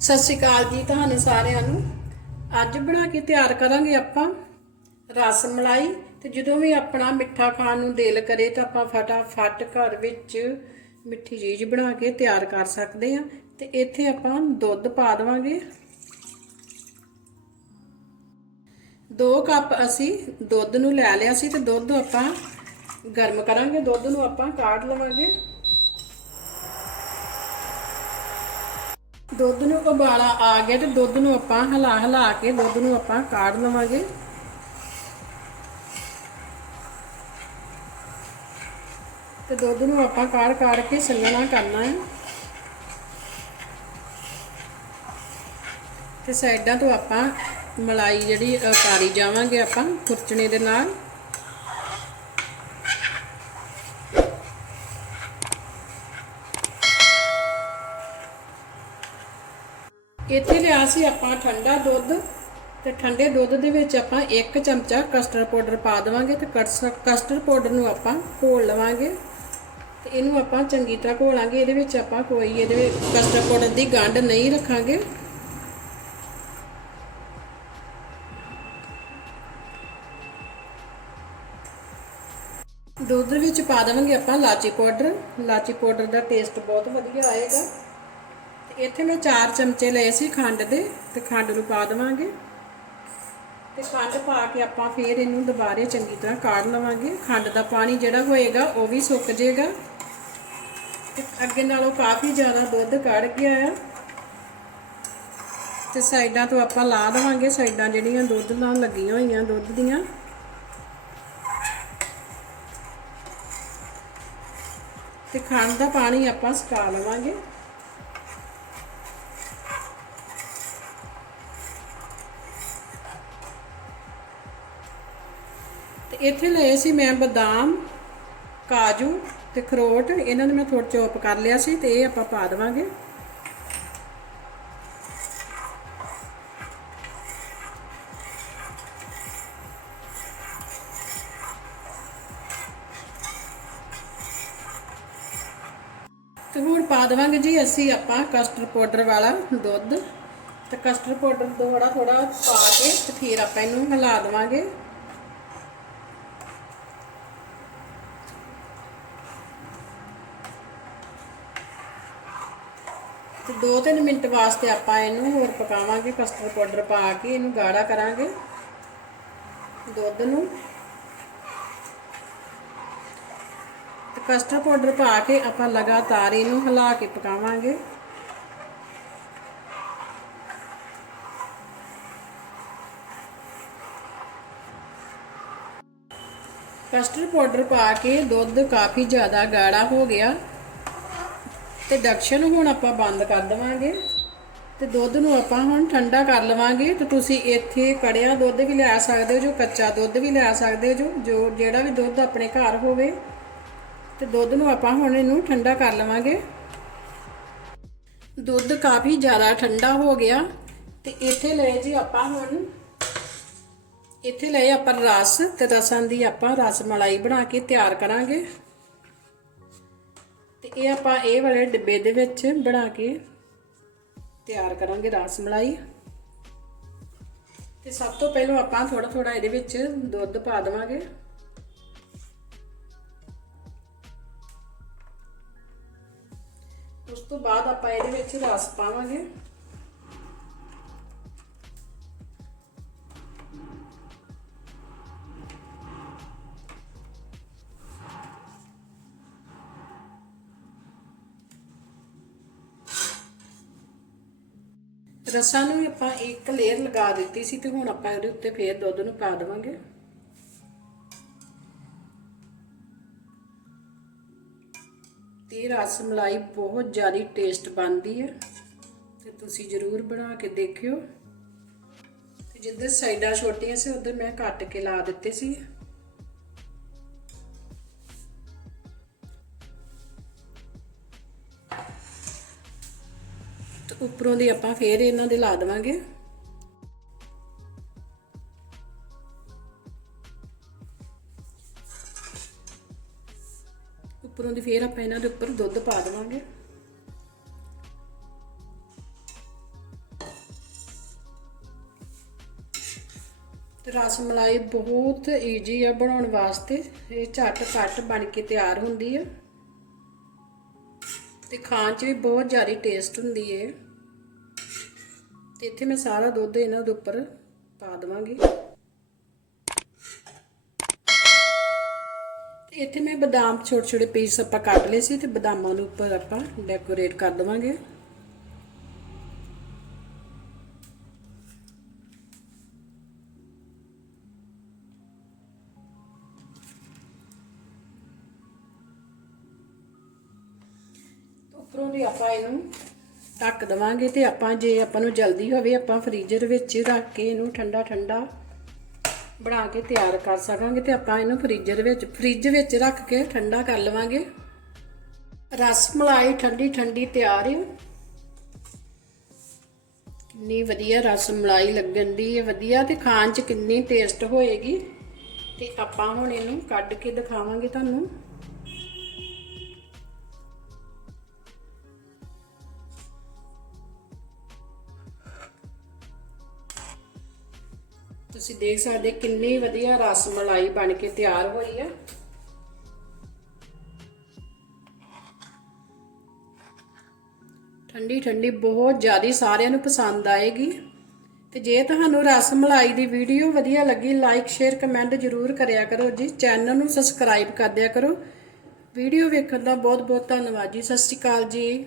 ਸਤਿ ਸ਼੍ਰੀ ਅਕਾਲ ਜੀ ਤੁਹਾਨੂੰ ਸਾਰਿਆਂ ਨੂੰ। ਅੱਜ ਬਣਾ ਕੇ ਤਿਆਰ ਕਰਾਂਗੇ ਆਪਾਂ ਰਸ ਮਲਾਈ ਤੇ ਜਦੋਂ ਵੀ ਆਪਣਾ ਮਿੱਠਾ ਖਾਣ ਨੂੰ ਦਿਲ ਕਰੇ ਤਾਂ ਆਪਾਂ ਫਟਾਫਟ ਘਰ ਵਿੱਚ ਮਿੱਠੀ ਚੀਜ਼ ਬਣਾ ਕੇ ਤਿਆਰ ਕਰ ਸਕਦੇ ਆ ਤੇ ਇੱਥੇ ਆਪਾਂ ਦੁੱਧ ਪਾ ਦੇਵਾਂਗੇ। 2 ਕੱਪ ਅਸੀਂ ਦੁੱਧ ਨੂੰ ਲੈ ਲਿਆ ਸੀ ਤੇ ਦੁੱਧ ਆਪਾਂ ਗਰਮ ਕਰਾਂਗੇ। ਦੁੱਧ ਨੂੰ ਆਪਾਂ ਕਾਢ ਲਵਾਂਗੇ। ਦੁੱਧ ਨੂੰ ਉਬਾਲਾ ਆ ਗਿਆ ਤੇ ਦੁੱਧ ਨੂੰ ਆਪਾਂ ਹਲਾ ਹਿਲਾ ਕੇ ਦੁੱਧ ਨੂੰ ਆਪਾਂ ਕਾਢ ਲਵਾਂਗੇ। ਤੇ ਦੁੱਧ ਨੂੰ ਆਪਾਂ ਕਾੜ ਕਾੜ ਕੇ ਛੱਲਣਾ ਕਰਨਾ ਹੈ। ਤੇ ਸਾਈਡਾਂ ਤੋਂ ਆਪਾਂ ਮਲਾਈ ਜਿਹੜੀ ਅ, ਕਾੜੀ ਜਾਵਾਂਗੇ ਆਪਾਂ ਖੁਰਚਣੇ ਦੇ ਨਾਲ। ਇੱਥੇ ਲਿਆ ਸੀ ਆਪਾਂ ਠੰਡਾ ਦੁੱਧ ਤੇ ਠੰਡੇ ਦੁੱਧ ਦੇ ਵਿੱਚ ਆਪਾਂ 1 ਚਮਚਾ ਕਸਟਰਡ ਪਾਊਡਰ ਪਾ ਦੇਵਾਂਗੇ ਤੇ ਕਸਟਰਡ ਪਾਊਡਰ ਨੂੰ ਆਪਾਂ ਘੋਲ ਲਵਾਂਗੇ ਤੇ ਇਹਨੂੰ ਆਪਾਂ ਚੰਗੀ ਤਰ੍ਹਾਂ ਘੋਲਾਂਗੇ। ਇਹਦੇ ਵਿੱਚ ਆਪਾਂ ਕੋਈ ਇਹਦੇ ਕਸਟਰਡ ਪਾਊਡਰ ਦੀ ਗੰਢ ਨਹੀਂ ਰੱਖਾਂਗੇ। ਦੁੱਧ ਵਿੱਚ ਪਾ ਦੇਵਾਂਗੇ ਆਪਾਂ ਲਾਚੀ ਪਾਊਡਰ। ਲਾਚੀ ਪਾਊਡਰ ਦਾ ਟੇਸਟ ਬਹੁਤ ਵਧੀਆ ਆਏਗਾ। ਤੇ ਇੱਥੇ ਮੈਂ 4 ਚਮਚੇ ਲਏ ਸੀ ਖੰਡ ਦੇ ਤੇ ਖੰਡ ਨੂੰ ਪਾ ਦੇਵਾਂਗੇ। ਤੇ ਖੰਡ ਪਾ ਕੇ ਆਪਾਂ ਫੇਰ ਇਹਨੂੰ ਦੁਬਾਰੇ ਚੰਗੀ ਤਰ੍ਹਾਂ ਕਾੜ ਲਵਾਂਗੇ। ਖੰਡ ਦਾ ਪਾਣੀ ਜਿਹੜਾ ਹੋਏਗਾ, ਉਹ ਵੀ ਸੁੱਕ ਜਾਏਗਾ। ਤੇ ਅੱਗੇ ਨਾਲੋਂ ਕਾਫੀ ਜ਼ਿਆਦਾ ਦੁੱਧ ਕੱਢ ਗਿਆ ਆ। ਤੇ ਸਾਈਡਾਂ ਤੋਂ ਆਪਾਂ ਲਾ ਦੇਵਾਂਗੇ, ਸਾਈਡਾਂ ਜਿਹੜੀਆਂ ਦੁੱਧ ਨਾਲ ਲੱਗੀਆਂ ਹੋਈਆਂ ਦੁੱਧ ਦੀਆਂ। ਤੇ ਖੰਡ ਦਾ ਪਾਣੀ ਆਪਾਂ ਸੁਕਾ ਲਵਾਂਗੇ। ਤੇ ਇੱਥੇ ਲਏ ਸੀ ਮੈਂ ਬਦਾਮ, ਕਾਜੂ ਤੇ ਖਰੋਟ। ਇਹਨਾਂ ਨੂੰ ਮੈਂ ਥੋੜਾ ਚੋਪ ਕਰ ਲਿਆ ਸੀ ਤੇ ਇਹ ਆਪਾਂ ਪਾ ਦੇਵਾਂਗੇ। ਤੇ ਹੁਣ ਪਾ ਦੇਵਾਂਗੇ ਜੀ ਅਸੀਂ ਆਪਾਂ ਕਸਟਰਡ ਪਾਊਡਰ ਵਾਲਾ ਦੁੱਧ। ਤੇ ਕਸਟਰਡ ਪਾਊਡਰ ਥੋੜਾ ਥੋੜਾ ਪਾ ਕੇ ਤੇ ਫਿਰ ਆਪਾਂ ਇਹਨੂੰ ਹਿਲਾ ਦੇਵਾਂਗੇ। ਤੇ 2-3 ਮਿੰਟ ਵਾਸਤੇ ਆਪਾਂ ਇਹਨੂੰ ਹੋਰ ਪਕਾਵਾਂਗੇ ਕਸਟਰਡ ਪਾਊਡਰ ਪਾ ਕੇ ਇਹਨੂੰ ਗਾੜਾ ਕਰਾਂਗੇ ਦੁੱਧ ਨੂੰ। ਤੇ ਕਸਟਰਡ ਪਾਊਡਰ ਪਾ ਕੇ ਆਪਾਂ ਲਗਾਤਾਰ ਇਹਨੂੰ ਹਿਲਾ ਕੇ ਪਕਾਵਾਂਗੇ। ਕਸਟਰਡ ਪਾਊਡਰ ਪਾ ਕੇ ਦੁੱਧ ਕਾਫੀ ਜ਼ਿਆਦਾ ਗਾੜਾ ਹੋ ਗਿਆ। ਤੇ ਡਕਸ਼ਨ ਹੁਣ ਆਪਾਂ ਬੰਦ ਕਰ ਦਵਾਂਗੇ। ਤੇ ਦੁੱਧ ਨੂੰ ਆਪਾਂ ਹੁਣ ਠੰਡਾ ਕਰ ਲਵਾਂਗੇ। ਤੇ ਤੁਸੀਂ ਇੱਥੇ ਕੜਿਆ ਦੁੱਧ ਵੀ ਲੈ ਸਕਦੇ ਹੋ ਜੋ ਕੱਚਾ ਦੁੱਧ ਵੀ ਲੈ ਸਕਦੇ ਹੋ ਜੋ ਜਿਹੜਾ ਵੀ ਦੁੱਧ ਆਪਣੇ ਘਰ ਹੋਵੇ। ਤੇ ਦੁੱਧ ਨੂੰ ਆਪਾਂ ਹੁਣ ਇਹਨੂੰ ਠੰਡਾ ਕਰ ਲਵਾਂਗੇ। ਦੁੱਧ ਕਾਫੀ ਜ਼ਿਆਦਾ ਠੰਡਾ ਹੋ ਗਿਆ। ਤੇ ਇੱਥੇ ਲਏ ਜੀ ਆਪਾਂ ਹੁਣ, ਇੱਥੇ ਲਏ ਆਪਾਂ ਰਸ। ਤੇ ਰਸਾਂ ਦੀ ਆਪਾਂ ਰਸ ਮਲਾਈ ਬਣਾ ਕੇ ਤਿਆਰ ਕਰਾਂਗੇ। ਤੇ ਇਹ ਆਪਾਂ ਇਹ ਵਾਲੇ ਡੱਬੇ ਦੇ ਵਿੱਚ ਬਣਾ ਕੇ ਤਿਆਰ ਕਰਾਂਗੇ ਰਸ ਮਲਾਈ। ਤੇ ਸਭ ਤੋਂ ਪਹਿਲਾਂ ਆਪਾਂ ਥੋੜਾ ਥੋੜਾ ਇਹਦੇ ਵਿੱਚ ਦੁੱਧ ਪਾ ਦੇਵਾਂਗੇ। ਉਸ ਤੋਂ ਬਾਅਦ ਆਪਾਂ ਇਹਦੇ ਵਿੱਚ ਰਸ ਪਾਵਾਂਗੇ। ਰਸਾਂ ਨੂੰ ਵੀ ਆਪਾਂ ਇੱਕ ਲੇਅਰ ਲਗਾ ਦਿੱਤੀ ਸੀ ਤੇ ਹੁਣ ਆਪਾਂ ਇਹਦੇ ਉੱਤੇ ਫੇਰ ਦੁੱਧ ਨੂੰ ਪਾ ਦੇਵਾਂਗੇ। ਤੇ ਰਸ ਮਲਾਈ ਬਹੁਤ ਜ਼ਿਆਦਾ ਟੇਸਟ ਬਣਦੀ ਹੈ। ਤੇ ਤੁਸੀਂ ਜ਼ਰੂਰ ਬਣਾ ਕੇ ਦੇਖਿਓ। ਤੇ ਜਿੱਧਰ ਸਾਈਡਾਂ ਛੋਟੀਆਂ ਸੀ, ਉਧਰ ਮੈਂ ਕੱਟ ਕੇ ਲਾ ਦਿੱਤੇ ਸੀ। ਉੱਪਰੋਂ ਦੀ ਆਪਾਂ ਫੇਰ ਇਹਨਾਂ ਦੇ ਲਾ ਦੇਵਾਂਗੇ। ਉੱਪਰੋਂ ਦੀ ਫੇਰ ਆਪਾਂ ਇਹਨਾਂ ਦੇ ਉੱਪਰ ਦੁੱਧ ਪਾ ਦੇਵਾਂਗੇ। ਰਸ ਮਲਾਈ ਬਹੁਤ ਈਜੀ ਆ ਬਣਾਉਣ ਵਾਸਤੇ। ਇਹ ਝੱਟ ਝਟਪਟ ਬਣ ਕੇ ਤਿਆਰ ਹੁੰਦੀ ਆ। ਤੇ ਖਾਣ 'ਚ ਵੀ ਬਹੁਤ ਜ਼ਿਆਦਾ ਟੇਸਟ ਹੁੰਦੀ ਹੈ ਤੇ ਇੱਥੇ ਮੈਂ ਸਾਰਾ ਦੁੱਧ ਇਹਨਾਂ ਦੇ ਉੱਪਰ ਪਾ ਦਵਾਂਗੀ। ਇੱਥੇ ਮੈਂ ਬਦਾਮ ਛੋਟੇ ਛੋਟੇ ਪੀਸ ਆਪਾਂ ਕੱਟ ਲਏ ਸੀ ਤੇ ਬਦਾਮਾਂ ਨੂੰ ਉੱਪਰ ਆਪਾਂ ਡੈਕੋਰੇਟ ਕਰ ਦਵਾਂਗੇ। ਉੱਪਰੋਂ ਦੀ ਆਪਾਂ ਇਹਨੂੰ ਢੱਕ ਦਵਾਂਗੇ ਤੇ ਆਪਾਂ ਜੇ ਆਪਾਂ ਨੂੰ ਜਲਦੀ ਹੋਵੇ ਆਪਾਂ ਫ੍ਰੀਜ਼ਰ ਵਿੱਚ ਰੱਖ ਕੇ ਇਹਨੂੰ ਠੰਡਾ ਠੰਡਾ ਬਣਾ ਕੇ ਤਿਆਰ ਕਰ ਸਕਾਂਗੇ ਤੇ ਆਪਾਂ ਇਹਨੂੰ ਫ੍ਰੀਜ਼ਰ ਵਿੱਚ, ਫ੍ਰਿਜ ਵਿੱਚ ਰੱਖ ਕੇ ਠੰਡਾ ਕਰ ਲਵਾਂਗੇ। ਰਸ ਮਲਾਈ ਠੰਡੀ ਠੰਡੀ ਤਿਆਰ ਹੈ ਕਿੰਨੀ ਵਧੀਆ ਰਸ ਮਲਾਈ ਲੱਗਣ ਦੀ ਹੈ ਵਧੀਆ ਤੇ ਖਾਣ 'ਚ ਕਿੰਨੀ ਟੇਸਟ ਹੋਏਗੀ। ਤੇ ਆਪਾਂ ਹੁਣ ਇਹਨੂੰ ਕੱਢ ਕੇ ਦਿਖਾਵਾਂਗੇ ਤੁਹਾਨੂੰ। ਤੁਸੀਂ ਦੇਖ ਸਕਦੇ ਕਿੰਨੀ ਵਧੀਆ ਰਸ ਮਲਾਈ ਬਣ ਕੇ ਤਿਆਰ ਹੋਈ ਹੈ। ਠੰਡੀ ਠੰਡੀ ਬਹੁਤ ਜ਼ਿਆਦਾ ਸਾਰਿਆਂ ਨੂੰ ਪਸੰਦ ਆਏਗੀ। ਤੇ ਜੇ ਤੁਹਾਨੂੰ ਰਸ ਮਲਾਈ ਦੀ ਵੀਡੀਓ ਵਧੀਆ ਲੱਗੀ ਲਾਈਕ ਸ਼ੇਅਰ ਕਮੈਂਟ ਜ਼ਰੂਰ ਕਰਿਆ ਕਰੋ ਜੀ। ਚੈਨਲ ਨੂੰ ਸਬਸਕ੍ਰਾਈਬ ਕਰ ਦਿਆ ਕਰੋ। ਵੀਡੀਓ ਵੇਖਣ ਦਾ ਬਹੁਤ ਬਹੁਤ ਧੰਨਵਾਦ ਜੀ। ਸਤਿ ਸ਼੍ਰੀ ਅਕਾਲ ਜੀ।